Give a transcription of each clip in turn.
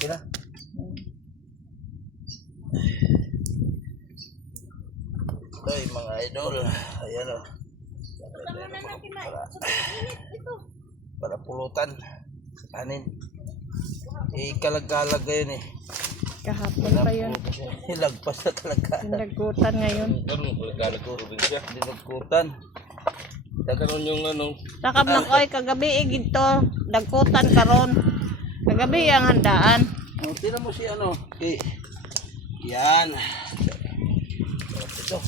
Okay na. Ay, mga idol. Ayan o. Para pulutan. Anin. Ikalag-kalag ngayon eh. Kahapon pa yun. Hilagpas na talaga. Nagkutan ngayon. Dinagkutan. Dagkaroon yung ano. Sakab ng oy, kagabi gito. Nagkutan karon. Kagabi ang handaan. Tira mo si ano. Okay. Yan. Ito.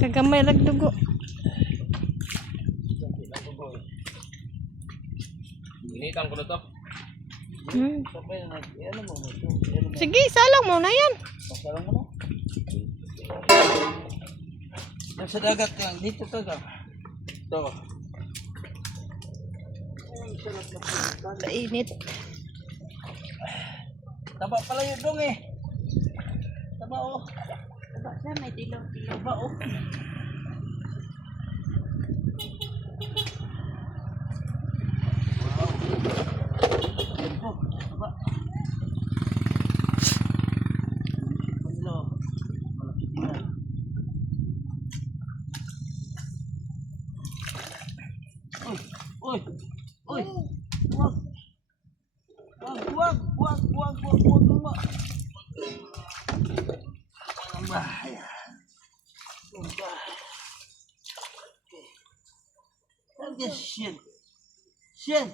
Kagamay nagdugo. Initan ko na to. Sige, salang mo na yan. Salang mo na. Nasa dagat lang. Dito ka ka. Ito. Kainit. Taba pala yung dong eh. Taba oh. Taba na, may dilaw-dilaw. Taba oh. Wow. Yan po. Taba. Hello. Malapit na. Uy. Uy. Uy. Wag. Wag. Ang bahaya. Ang Shen. Shen.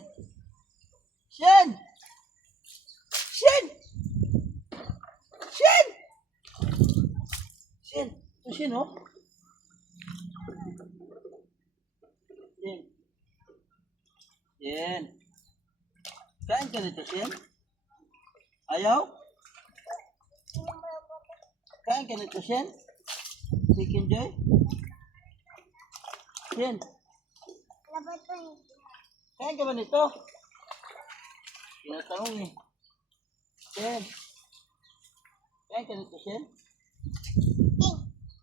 Ito Shen oh. Shen. Kain ka nito Shen? Ayaw? Kain ka nito Shen? Chicken Joy? Shen? Kain ka ba nito? Tinatanong eh. Shen? Kain ka nito Shen?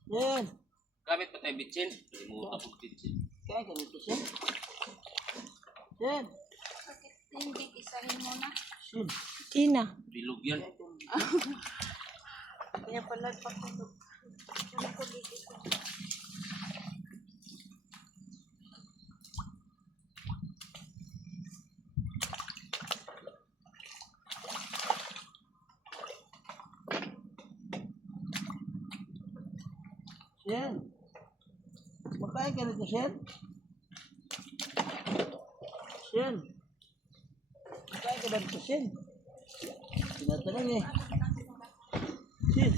Shen? Gamit pa tayo bitsin. Limutan ko bitsin. Kain ka nito Shen? Shen? Hindi, isahin mo na. Shen? Ina. Bilog yan. Kaya pala pagkutog. Ano ko dito? Shen? Makain ka nito Shen? Shen? Makain ka ba nito Shen? Tinatanong eh. Shen?